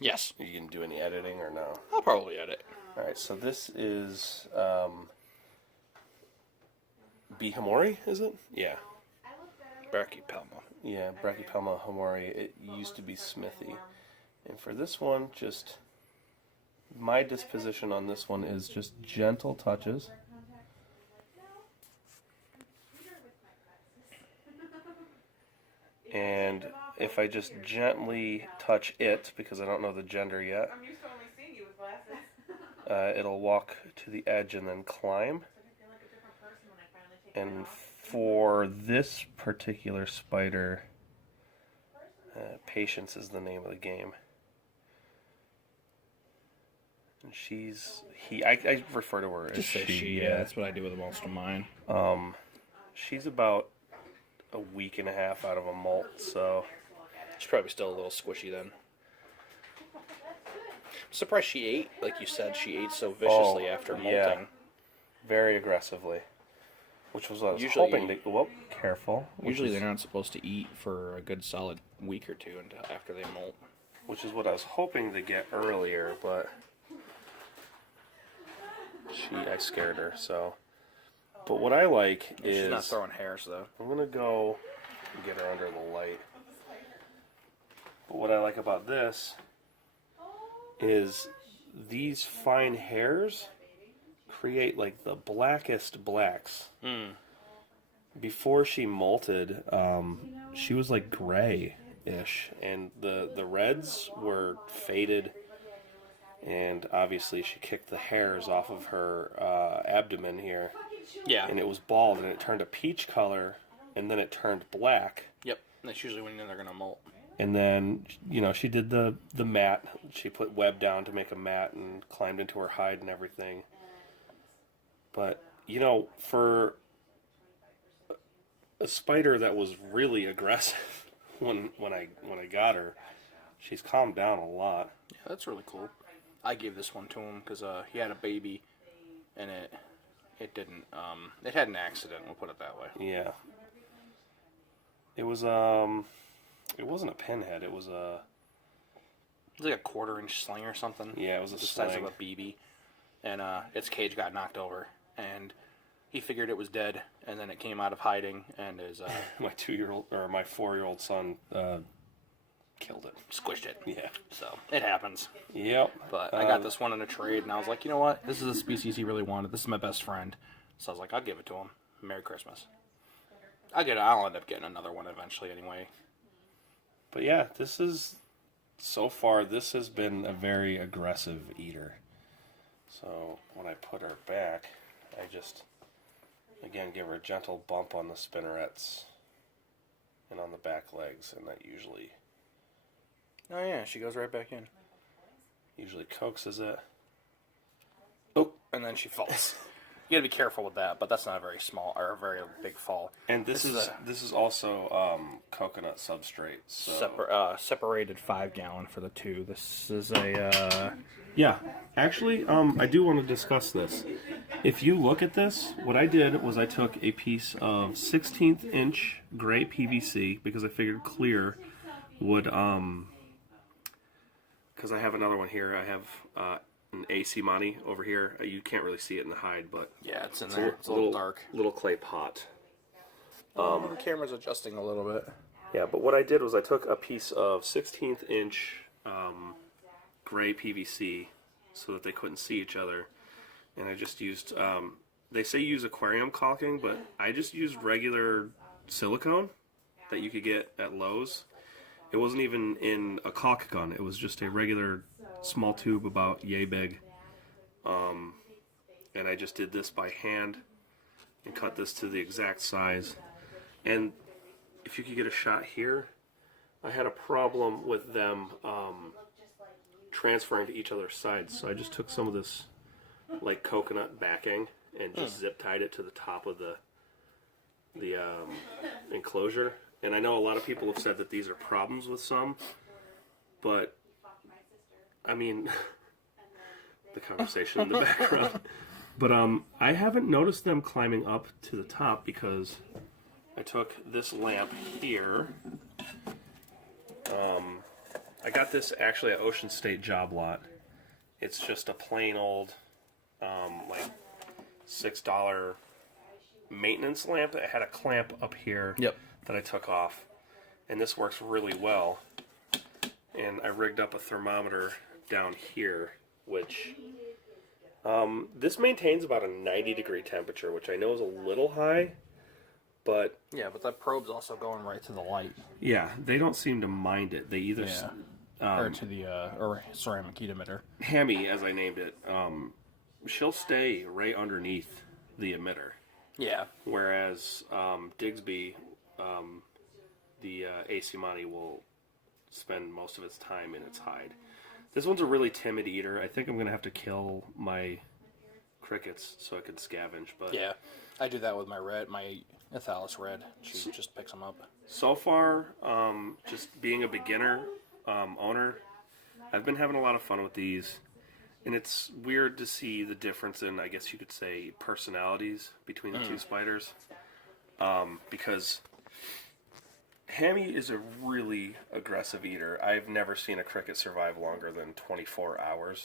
Yes. Are you going to do any editing or no? I'll probably edit. All right, so this is Bihamori, is it? Yeah. Brachypelma. Yeah, Brachypelma hamori. It used to be Smithy. And for this one, just my disposition on this one is just gentle touches. And if I just gently touch it, because I don't know the gender yet, it'll walk to the edge and then climb. And for this particular spider, Patience is the name of the game. And I refer to her as Just say she, yeah. That's what I do with most of mine. She's about a week and a half out of a molt, so She's probably still a little squishy then. I'm surprised she ate, like you said, she ate so viciously after molting. Yeah, very aggressively. Which was what I was Usually, hoping to... Whoop, careful. Usually they're not supposed to eat for a good solid week or two until after they molt. Which is what I was hoping to get earlier, but I scared her, so... But what I like is... She's not throwing hairs, though. I'm going to go and get her under the light. But what I like about this is these fine hairs create like the blackest blacks. Before she molted, she was like gray-ish, and the reds were faded, and obviously she kicked the hairs off of her abdomen here. Yeah. And it was bald, and it turned a peach color, and then it turned black. Yep. That's usually when they're going to molt. And then, she did the mat. She put web down to make a mat and climbed into her hide and everything. But, for a spider that was really aggressive when I got her, she's calmed down a lot. Yeah, that's really cool. I gave this one to him because he had a baby, and it didn't. It had an accident. We'll put it that way. Yeah. It was It wasn't a pinhead. It was like a 1/4-inch sling or something. Yeah, it was the size sling. of a BB, and its cage got knocked over, and he figured it was dead, and then it came out of hiding, and his my 4-year-old son killed it, squished it. Yeah. So it happens. Yep. But I got this one in a trade, and I was like, you know what? This is a species he really wanted. This is my best friend. So I was like, I'll give it to him. Merry Christmas. I'll end up getting another one eventually anyway. But yeah, so far, this has been a very aggressive eater. So when I put her back, I just, again, give her a gentle bump on the spinnerets and on the back legs, and that usually Oh yeah, she goes right back in. Coaxes it. Oh, and then she falls. You gotta be careful with that, but that's not a very small or a very big fall. And this is also coconut substrate. So. Separated 5-gallon for the two. This is a Yeah, actually, I do want to discuss this. If you look at this, what I did was I took a piece of 16th inch gray PVC because I figured clear would because I have another one here. I have an AC Monty over here. You can't really see it in the hide, but yeah, it's in there. It's a little dark. Little clay pot. The camera's adjusting a little bit. Yeah, but what I did was I took a piece of 16th inch gray PVC so that they couldn't see each other, and I just used. They say use aquarium caulking, but I just used regular silicone that you could get at Lowe's. It wasn't even in a caulk gun. It was just a regular small tube about yay big. And I just did this by hand and cut this to the exact size. And if you could get a shot here, I had a problem with them transferring to each other's sides. So I just took some of this like coconut backing and just zip tied it to the top of the enclosure. And I know a lot of people have said that these are problems with some, but I mean, the conversation in the background. But I haven't noticed them climbing up to the top because I took this lamp here, I got this actually at Ocean State Job Lot. It's just a plain old, like $6 maintenance lamp. It had a clamp up here that I took off, and this works really well. And I rigged up a thermometer down here, which this maintains about a 90-degree temperature, which I know is a little high, but Yeah, but that probe's also going right to the light. yeah, they don't seem to mind it. They either Or to the or ceramic heat emitter. Hammy, as I named it, she'll stay right underneath the emitter. Yeah. Whereas Digsby, the Acimani will spend most of its time in its hide. This one's a really timid eater. I think I'm going to have to kill my crickets so I can scavenge. But Yeah, I do that with my Athalis red. She just picks them up. so far, just being a beginner owner, I've been having a lot of fun with these. And it's weird to see the difference in, I guess you could say, personalities between the two spiders. Because Hammy is a really aggressive eater. I've never seen a cricket survive longer than 24 hours.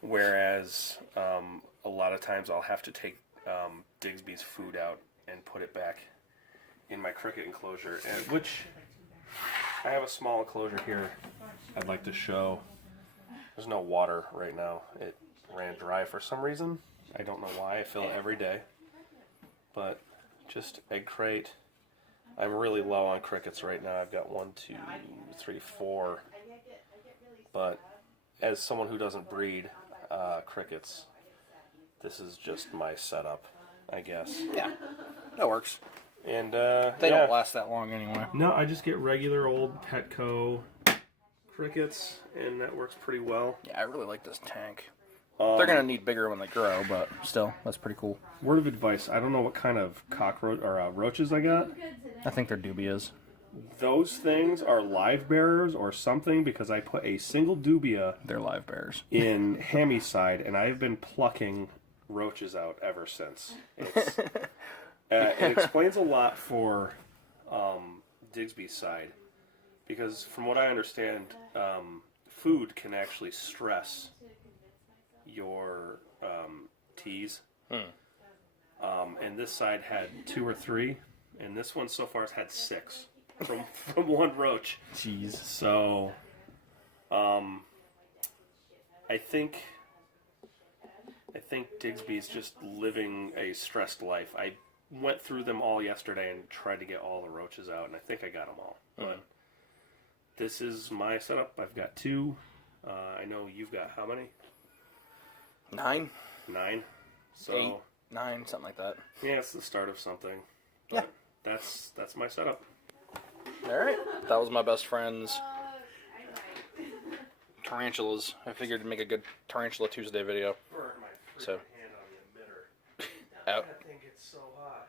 Whereas a lot of times I'll have to take Digsby's food out and put it back in my cricket enclosure. And which I have a small enclosure here I'd like to show. There's no water right now. It ran dry for some reason. I don't know why. I fill it every day. But just egg crate. I'm really low on crickets right now. I've got 1, 2, 3, 4. But as someone who doesn't breed crickets, this is just my setup, I guess. Yeah, that works. And They don't last that long anyway. No, I just get regular old Petco crickets, and that works pretty well. Yeah, I really like this tank. They're gonna need bigger when they grow, but still, that's pretty cool. Word of advice: I don't know what kind of cockroach or roaches I got. I think they're dubias. Those things are live bearers or something, because I put a single dubia They're live bears. in Hammy's side, and I've been plucking roaches out ever since. It's, it explains a lot for Digsby's side, because from what I understand, food can actually stress your teas. And this side had 2 or 3, and this one so far has had 6 from one roach. Jeez. So, I think Digsby's just living a stressed life. I went through them all yesterday and tried to get all the roaches out, and I think I got them all. But this is my setup. I've got 2. I know you've got how many? 9? 9. So 8, 9, something like that. yeah, it's the start of something. Yeah. But that's my setup. Alright. That was my best friend's tarantulas. I figured to make a good Tarantula Tuesday video. So. Hand on the emitter. Out. That thing gets so hot.